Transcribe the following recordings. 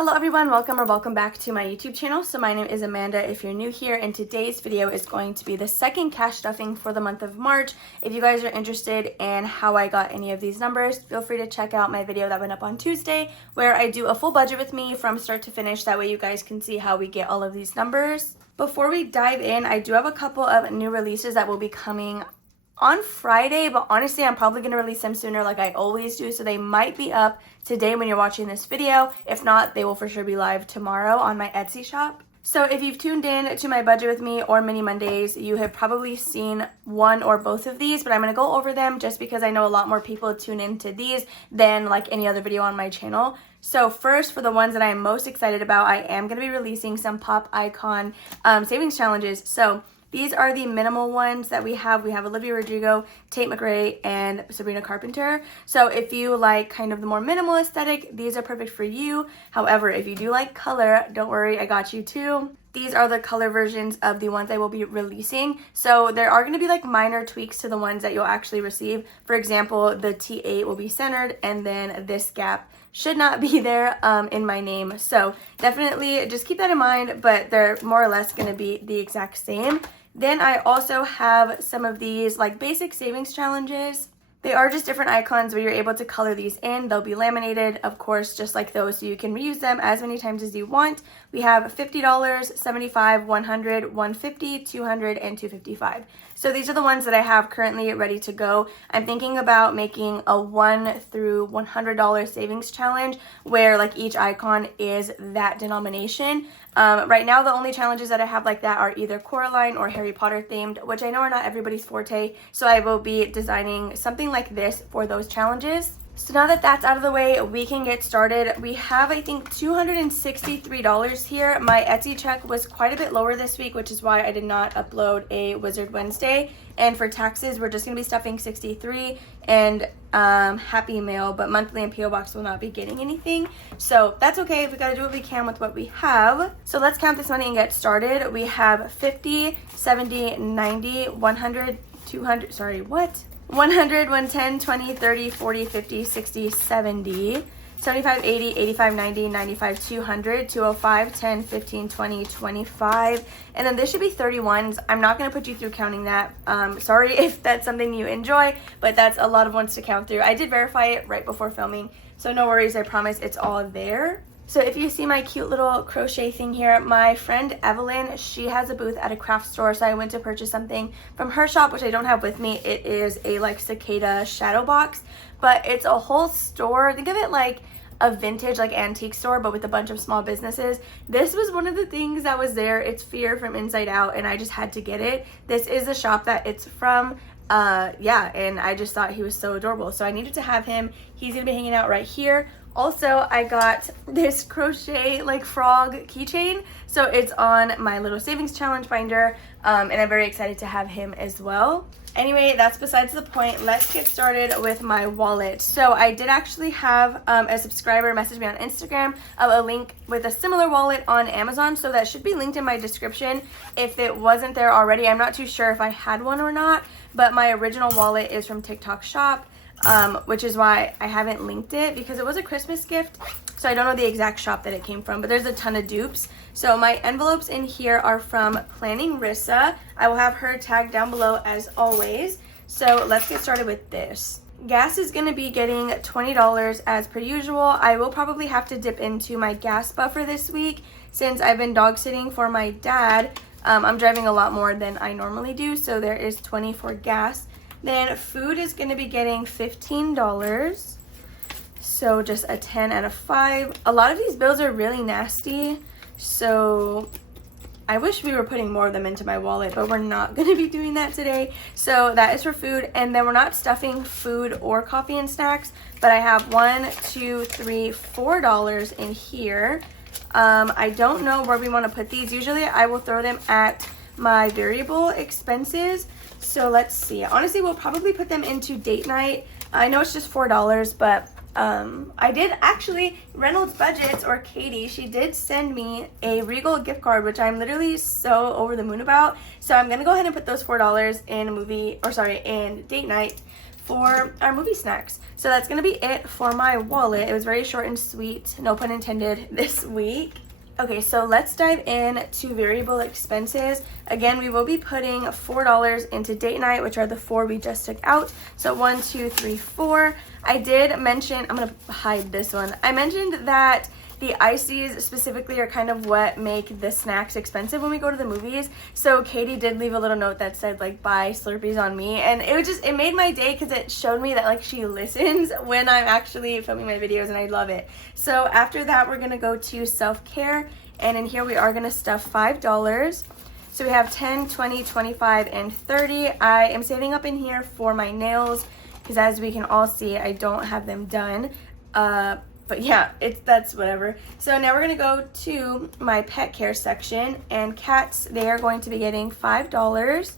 Hello everyone, welcome back to my YouTube channel. So my name is Amanda if you're new here, and today's video is going to be the second cash stuffing for the month of March. If you guys are interested in how I got any of these numbers, feel free to check out my video that went up on Tuesday where I do a full budget with me from start to finish. That way you guys can see how we get all of these numbers. Before we dive in, I do have a couple of new releases that will be coming on Friday, but honestly I'm probably going to release them sooner like I always do, so they might be up today when you're watching this video. If not, they will for sure be live tomorrow on my Etsy shop. So if you've tuned in to my Budget With Me or Mini Mondays, you have probably seen one or both of these, but I'm going to go over them just because I know a lot more people tune into these than like any other video on my channel. So first, for the ones that I am most excited about, I am going to be releasing some pop icon savings challenges. So these are the minimal ones that we have. We have Olivia Rodrigo, Tate McRae, and Sabrina Carpenter. So if you like kind of the more minimal aesthetic, these are perfect for you. However, if you do like color, don't worry, I got you too. These are the color versions of the ones I will be releasing. So there are going to be like minor tweaks to the ones that you'll actually receive. For example, the T8 will be centered, and then this gap should not be there in my name. So definitely just keep that in mind, but they're more or less going to be the exact same. Then I also have some of these like basic savings challenges. They are just different icons where you're able to color these in. They'll be laminated, of course, just like those, so you can reuse them as many times as you want. We have $50, $75, $100, $150, $200, and $255. So these are the ones that I have currently ready to go. I'm thinking about making a $1 through $100 savings challenge where like each icon is that denomination. Right now, the only challenges that I have like that are either Coraline or Harry Potter themed, which I know are not everybody's forte. So I will be designing something like this for those challenges. So now that that's out of the way, we can get started. We have, I think, $263 here. My Etsy check was quite a bit lower this week, which is why I did not upload a Wizard Wednesday. And for taxes, we're just going to be stuffing $63 and Happy Mail, but monthly and PO Box will not be getting anything. So that's okay. We got to do what we can with what we have. So let's count this money and get started. We have 50, 70, 90, 100, 200, sorry, what? 100, 110, 20, 30, 40, 50, 60, 70, 75, 80, 85, 90, 95, 200, 205, 10, 15, 20, 25, and then this should be 31s. I'm not going to put you through counting that. Sorry if that's something you enjoy, but that's a lot of ones to count through. I did verify it right before filming, so no worries, I promise it's all there. So if you see my cute little crochet thing here, my friend Evelyn, she has a booth at a craft store, so I went to purchase something from her shop, which I don't have with me. It is a like cicada shadow box, but it's a whole store. Think of it like a vintage like antique store, but with a bunch of small businesses. This was one of the things that was there. It's Fear from Inside Out, and I just had to get it. This is the shop that it's from. Yeah, and I just thought he was so adorable, so I needed to have him. He's gonna be hanging out right here. Also, I got this crochet like frog keychain, so it's on my little savings challenge binder, and I'm very excited to have him as well. Anyway, that's besides the point. Let's get started with my wallet. So I did actually have a subscriber message me on Instagram of a link with a similar wallet on Amazon, so that should be linked in my description if it wasn't there already. I'm not too sure if I had one or not, but my original wallet is from TikTok Shop. Which is why I haven't linked it, because it was a Christmas gift, so I don't know the exact shop that it came from, but there's a ton of dupes. So my envelopes in here are from Planning Rissa. I will have her tagged down below as always. So let's get started with this. Gas is going to be getting $20 as per usual. I will probably have to dip into my gas buffer this week since I've been dog sitting for my dad. I'm driving a lot more than I normally do, so there is $20 for gas. Then food is going to be getting $15, so just a 10 and a 5. A lot of these bills are really nasty, so I wish we were putting more of them into my wallet, but we're not going to be doing that today. So that is for food, and then we're not stuffing food or coffee and snacks, but I have $1, $2, $3, $4 in here. I don't know where we want to put these. Usually I will throw them at my variable expenses. So let's see. Honestly, we'll probably put them into date night. I know it's just $4, but I did actually, Reynolds Budgets, or Katie, she did send me a Regal gift card, which I'm literally so over the moon about. So I'm going to go ahead and put those $4 in in date night for our movie snacks. So that's gonna be it for my wallet. It was very short and sweet, no pun intended, this week. Okay, so let's dive in to variable expenses. Again, we will be putting $4 into date night, which are the 4 we just took out. So 1, 2, 3, 4. I did mention, I'm gonna hide this one. I mentioned that the ices specifically are kind of what make the snacks expensive when we go to the movies. So Katie did leave a little note that said like, buy Slurpees on me. And it made my day because it showed me that like she listens when I'm actually filming my videos, and I love it. So after that, we're gonna go to self-care. And in here we are gonna stuff $5. So we have 10, 20, 25, and 30. I am saving up in here for my nails because as we can all see, I don't have them done. But yeah, that's whatever. So now we're gonna go to my pet care section, and cats, they are going to be getting $5.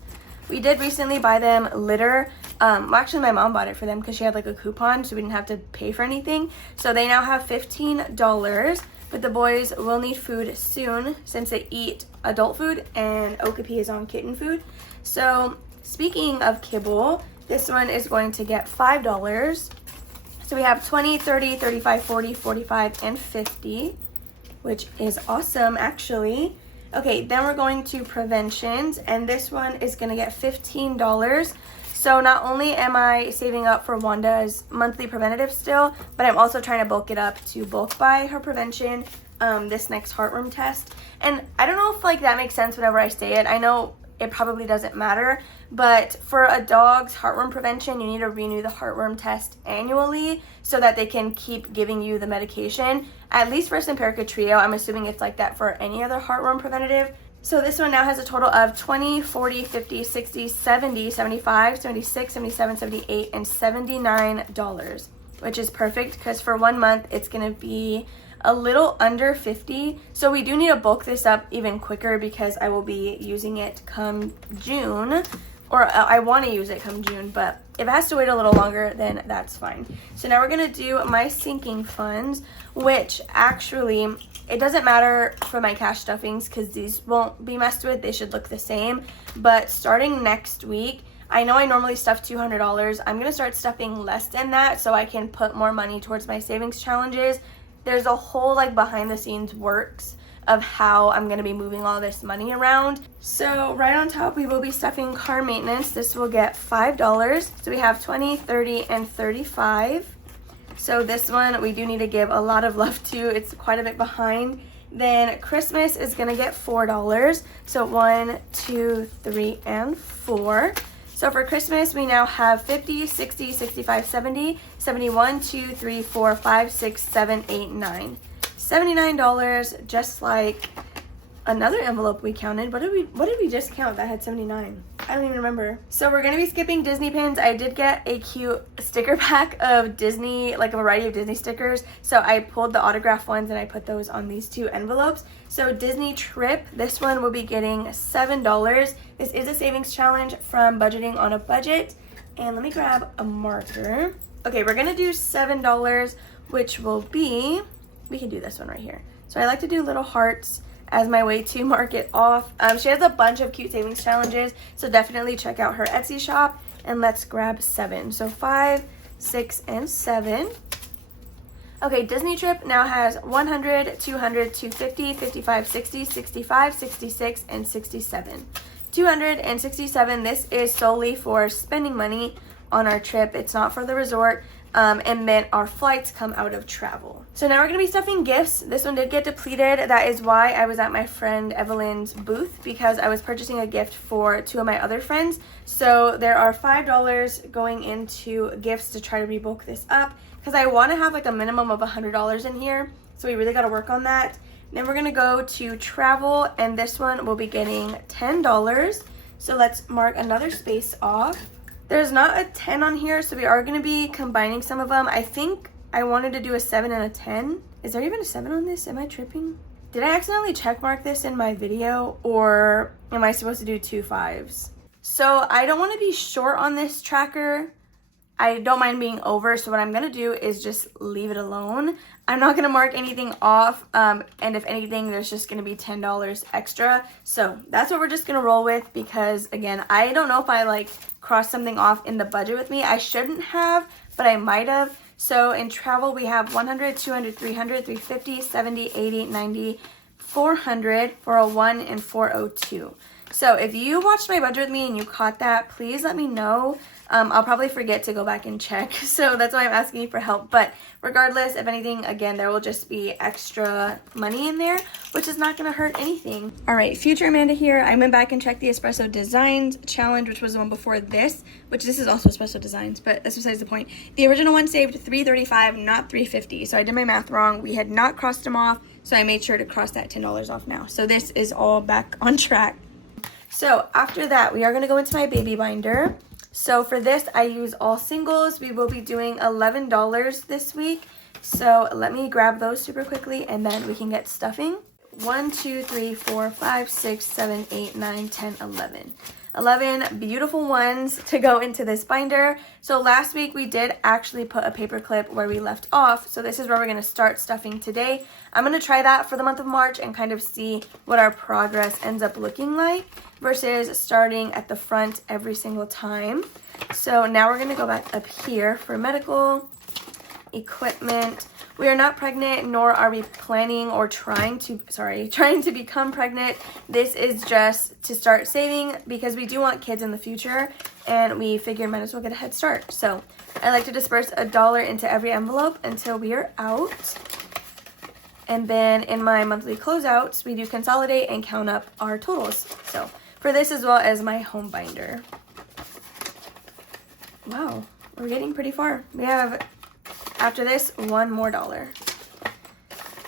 We did recently buy them litter. Well, actually my mom bought it for them because she had like a coupon, so we didn't have to pay for anything. So they now have $15, but the boys will need food soon since they eat adult food and Okapi is on kitten food. So speaking of kibble, this one is going to get $5. So we have 20, 30, 35, 40, 45, and 50, which is awesome actually. Okay, then we're going to preventions, and this one is gonna get $15. So not only am I saving up for Wanda's monthly preventative still, but I'm also trying to bulk it up to bulk buy her prevention this next heartworm test. And I don't know if like that makes sense whenever I say it. I know it probably doesn't matter, but for a dog's heartworm prevention, you need to renew the heartworm test annually so that they can keep giving you the medication. At least for Simparica Trio, I'm assuming it's like that for any other heartworm preventative. So this one now has a total of 20, 40, 50, 60, 70, 75, 76, 77, 78, and $79, which is perfect because for 1 month, it's gonna be a little under 50. So we do need to bulk this up even quicker because I will be using it come June, or I want to use it come June, but if it has to wait a little longer, then that's fine. So now we're gonna do my sinking funds, which actually, it doesn't matter for my cash stuffings because these won't be messed with. They should look the same. But starting next week, I know I normally stuff $200. I'm gonna start stuffing less than that so I can put more money towards my savings challenges. There's a whole like behind the scenes works of how I'm gonna be moving all this money around. So right on top, we will be stuffing car maintenance. This will get $5. So we have 20, 30, and 35. So this one we do need to give a lot of love to. It's quite a bit behind. Then Christmas is gonna get $4. So 1, 2, 3, and 4. So for Christmas, we now have 50, 60, 65, 70, 71, 2, 3, 4, 5, 6, 7, 8, 9. $79, just like another envelope we counted. What did we just count that had 79? I don't even remember. So we're gonna be skipping Disney pins. I did get a cute sticker pack of Disney, like a variety of Disney stickers. So I pulled the autograph ones and I put those on these 2 envelopes. So Disney trip, this one will be getting $7. This is a savings challenge from Budgeting on a Budget. And let me grab a marker. Okay, we're gonna do $7, which will be, we can do this one right here. So I like to do little hearts as my way to mark it off. She has a bunch of cute savings challenges, so definitely check out her Etsy shop. And let's grab 7. So 5, 6, and 7. Okay, Disney trip now has 100, 200, 250, 55, 60, 65, 66, and 67. 267, this is solely for spending money on our trip. It's not for the resort. And then our flights come out of travel. So now we're gonna be stuffing gifts. This one did get depleted. That is why I was at my friend Evelyn's booth, because I was purchasing a gift for 2 of my other friends. So there are $5 going into gifts to try to rebulk this up, because I want to have like a minimum of $100 in here. So we really got to work on that. Then we're gonna go to travel, and this one will be getting $10. So let's mark another space off. There's not a 10 on here, so we are going to be combining some of them. I think I wanted to do a 7 and a 10. Is there even a 7 on this? Am I tripping? Did I accidentally check mark this in my video, or am I supposed to do 2 5s? So I don't want to be short on this tracker. I don't mind being over, so what I'm going to do is just leave it alone. I'm not going to mark anything off, and if anything, there's just going to be $10 extra. So that's what we're just going to roll with because, again, I don't know if I like crossed something off in the budget with me. I shouldn't have, but I might have. So in travel, we have 100, 200, 300, 350, 70, 80, 90, 400, 401, and 402. So if you watched my budget with me and you caught that, please let me know. I'll probably forget to go back and check, so that's why I'm asking you for help. But regardless, if anything, again, there will just be extra money in there, which is not going to hurt anything. All right, future Amanda here. I went back and checked the Espresso Designs Challenge, which was the one before this, which this is also Espresso Designs, but that's besides the point. The original one saved $335, not $350, so I did my math wrong. We had not crossed them off, so I made sure to cross that $10 off now. So this is all back on track. So after that, we are going to go into my baby binder. So for this, I use all singles. We will be doing $11 this week. So let me grab those super quickly and then we can get stuffing. 1, 2, 3, 4, 5, 6, 7, 8, 9, 10, 11. 11 beautiful ones to go into this binder. So last week we did actually put a paper clip where we left off. So this is where we're going to start stuffing today. I'm going to try that for the month of March and kind of see what our progress ends up looking like versus starting at the front every single time. So now we're going to go back up here for medical equipment. We are not pregnant, nor are we planning or trying to become pregnant. This is just to start saving because we do want kids in the future and we figured might as well get a head start. So I like to disperse $1 into every envelope until we are out. And then in my monthly closeouts, we do consolidate and count up our totals. So for this as well as my home binder. Wow, we're getting pretty far. We have, after this, $1 more.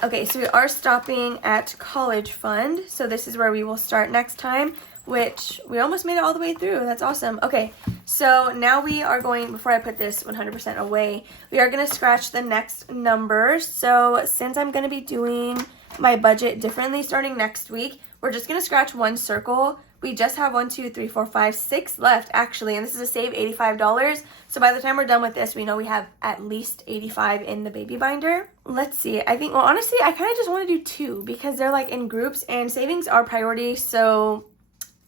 Okay, so we are stopping at college fund. So this is where we will start next time, which we almost made it all the way through. That's awesome. Okay, so now we are going, before I put this 100% away, we are going to scratch the next numbers. So since I'm going to be doing my budget differently starting next week, we're just going to scratch one circle. We just have 1, 2, 3, 4, 5, 6 left actually, and this is a save $85. So by the time we're done with this, we know we have at least 85 in the baby binder. Let's see. I think, well, honestly, I kind of just want to do 2 because they're like in groups and savings are priority. So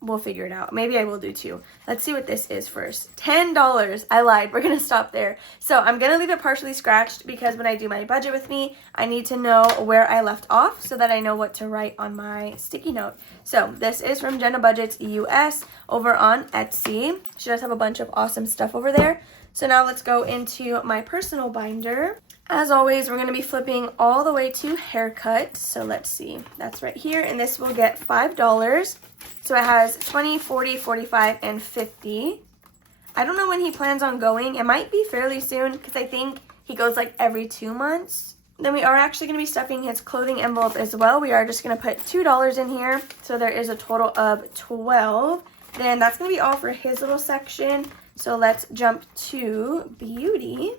we'll figure it out. Maybe I will do 2. Let's see what this is first. $10. I lied. We're going to stop there. So I'm going to leave it partially scratched because when I do my budget with me, I need to know where I left off so that I know what to write on my sticky note. So this is from Jenna Budgets US over on Etsy. She does have a bunch of awesome stuff over there. So now let's go into my personal binder. As always, we're going to be flipping all the way to haircut. So let's see. That's right here. And this will get $5. So it has 20, 40, 45, and 50. I don't know when he plans on going. It might be fairly soon because I think he goes like every 2 months. Then we are actually going to be stuffing his clothing envelope as well. We are just going to put $2 in here. So there is a total of 12. Then that's going to be all for his little section. So let's jump to beauty.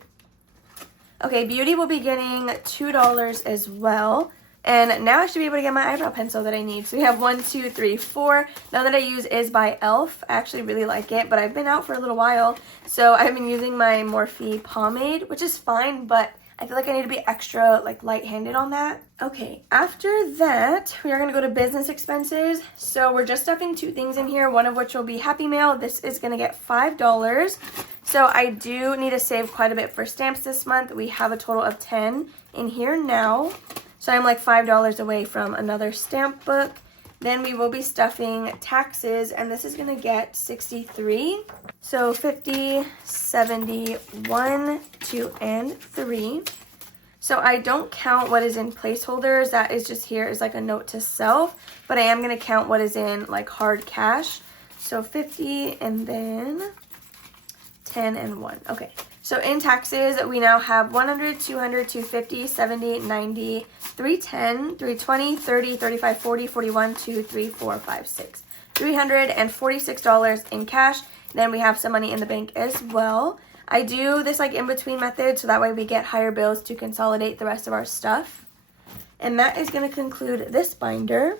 Okay, beauty will be getting $2 as well. And now I should be able to get my eyebrow pencil that I need. So we have 1, 2, 3, 4. Now that I use is by e.l.f. I actually really like it, but I've been out for a little while. So I've been using my Morphe pomade, which is fine, but I feel like I need to be extra like light-handed on that. Okay, after that, we are going to go to business expenses. So we're just stuffing 2 things in here, one of which will be Happy Mail. This is going to get $5. So I do need to save quite a bit for stamps this month. We have a total of 10 in here now. So I'm like $5 away from another stamp book. Then we will be stuffing taxes, and this is going to get 63. So 50, 70, 1, 2, and 3. So I don't count what is in placeholders. That is just here as like a note to self. But I am going to count what is in like hard cash. So 50 and then 10 and 1. Okay. So in taxes, we now have 100, 200, 250, 70, 90, 310, 320, 30, 35, 40, 41, 2, 3, 4, 5, 6. $346 in cash. Then we have some money in the bank as well. I do this like in between method so that way we get higher bills to consolidate the rest of our stuff. And that is going to conclude this binder.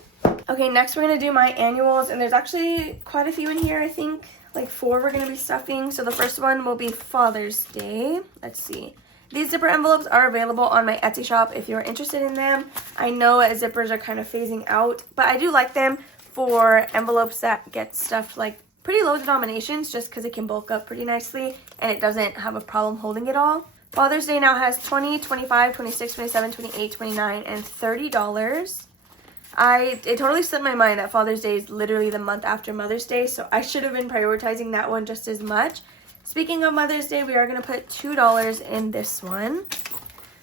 Okay, next we're going to do my annuals, and there's actually quite a few in here, I think. like 4 we're going to be stuffing. So the first one will be Father's Day. Let's see. These zipper envelopes are available on my Etsy shop if you're interested in them. I know zippers are kind of phasing out, but I do like them for envelopes that get stuffed like pretty low denominations, just because it can bulk up pretty nicely and it doesn't have a problem holding it all. Father's Day now has $20, $25, $26, $27, $28, $29, and $30. It totally slipped my mind that Father's Day is literally the month after Mother's Day, so I should have been prioritizing that one just as much. Speaking of Mother's Day, we are going to put $2 in this one.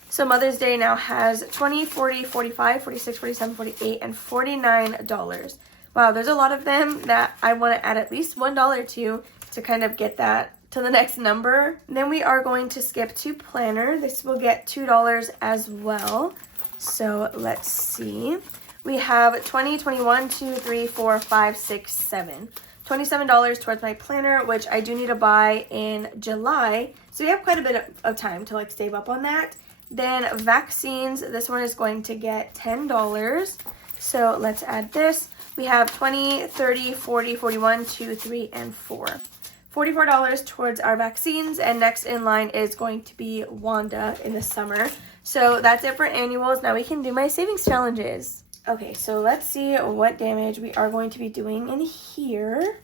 So Mother's Day now has $20, $40, $45, $46, $47, $48, and $49. Wow, there's a lot of them that I want to add at least $1 to kind of get that to the next number. Then we are going to skip to planner. This will get $2 as well. So let's see. We have 20, 21, 2, 3, 4, 5, 6, 7. $27 towards my planner, which I do need to buy in July. So we have quite a bit of time to like save up on that. Then vaccines, this one is going to get $10. So let's add this. We have 20, 30, 40, 41, 2, 3, and 4. $44 towards our vaccines, and next in line is going to be Wanda in the summer. So that's it for annuals. Now we can do my savings challenges. Okay, so let's see what damage we are going to be doing in here.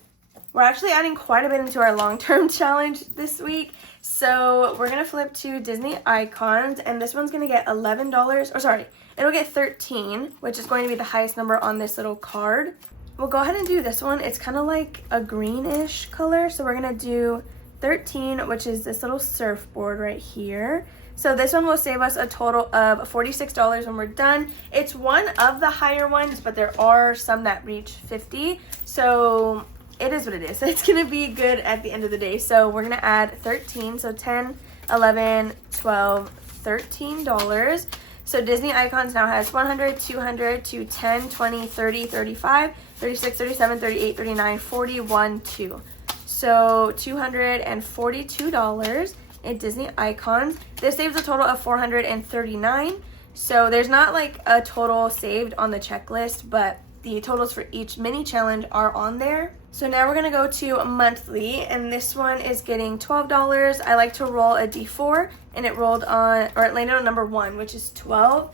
We're actually adding quite a bit into our long-term challenge this week. So we're going to flip to Disney Icons, and this one's going to get $11. Or sorry, it'll get 13, which is going to be the highest number on this little card. We'll go ahead and do this one. It's kind of like a greenish color. So we're going to do 13, which is this little surfboard right here. So this one will save us a total of $46 when we're done. It's one of the higher ones, but there are some that reach 50. So it is what it is. It's going to be good at the end of the day. So we're going to add 13. So 10, 11, 12, $13. So Disney Icons now has 100, 200, 210, 20, 30, 35, 36, 37, 38, 39, 41, 2. So $242 in Disney Icons. This saves a total of $439. So there's not like a total saved on the checklist, but the totals for each mini challenge are on there. So now we're gonna go to monthly, and this one is getting $12. I like to roll a D4, and it rolled on, or it landed on number 1, which is 12.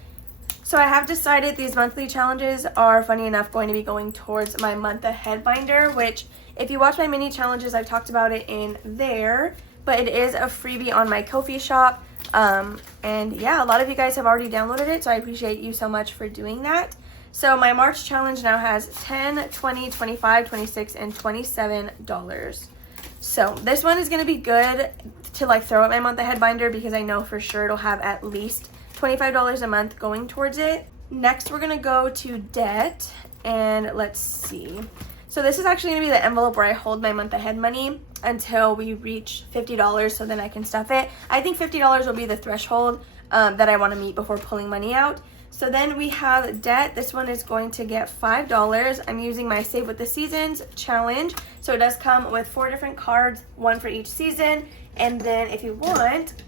So I have decided these monthly challenges are, funny enough, going to be going towards my month ahead binder, which if you watch my mini challenges, I've talked about it in there, but it is a freebie on my Ko-fi shop. And yeah, a lot of you guys have already downloaded it, so I appreciate you so much for doing that. So my March challenge now has $10, $20, $25, $26, and $27. So this one is going to be good to like throw at my month ahead binder because I know for sure it'll have at least $25 a month going towards it. Next, we're going to go to debt, and let's see. So this is actually going to be the envelope where I hold my month ahead money until we reach $50, so then I can stuff it. I think $50 will be the threshold that I want to meet before pulling money out. So then we have debt. This one is going to get $5. I'm using my Save with the Seasons challenge. So it does come with 4 different cards, 1 for each season. And then if you want,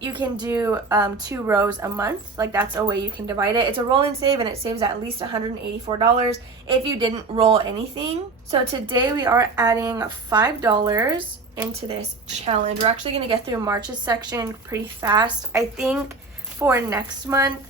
you can do 2 rows a month. Like that's a way you can divide it. It's a roll and save, and it saves at least $184 if you didn't roll anything. So today we are adding $5 into this challenge. We're actually going to get through March's section pretty fast. I think for next month,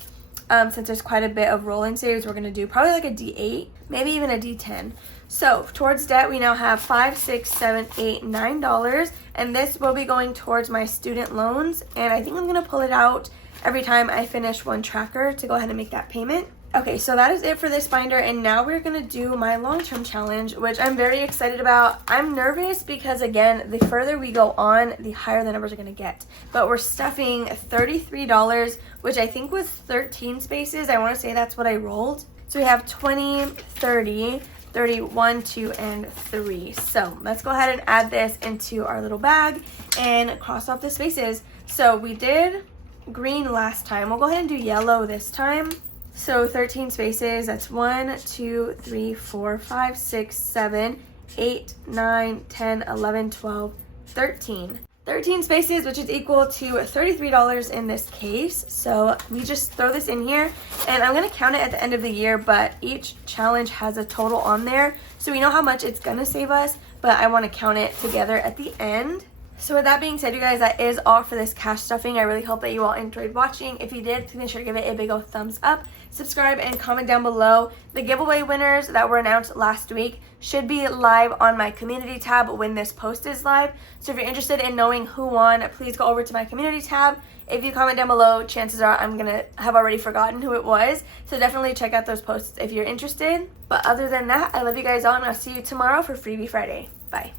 since there's quite a bit of roll and saves, we're going to do probably like a D8, maybe even a D10. So towards debt, we now have $5, $6, $7, $8, $9, and this will be going towards my student loans, and I think I'm going to pull it out every time I finish one tracker to go ahead and make that payment. Okay, so that is it for this binder, and now we're going to do my long-term challenge, which I'm very excited about. I'm nervous because, again, the further we go on, the higher the numbers are going to get. But we're stuffing $33, which I think was 13 spaces. I want to say that's what I rolled. So we have 20, 30, 31, 2, and 3. So let's go ahead and add this into our little bag and cross off the spaces. So we did green last time. We'll go ahead and do yellow this time. So 13 spaces, that's 1, 2, 3, 4, 5, 6, 7, 8, 9, 10, 11, 12, 13. 13 spaces, which is equal to $33 in this case. So we just throw this in here, and I'm going to count it at the end of the year, but each challenge has a total on there. So we know how much it's going to save us, but I want to count it together at the end. So with that being said, you guys, that is all for this cash stuffing. I really hope that you all enjoyed watching. If you did, please make sure to give it a big old thumbs up, subscribe, and comment down below. The giveaway winners that were announced last week should be live on my community tab when this post is live. So if you're interested in knowing who won, please go over to my community tab. If you comment down below, chances are I'm gonna have already forgotten who it was. So definitely check out those posts if you're interested. But other than that, I love you guys all, and I'll see you tomorrow for Freebie Friday. Bye.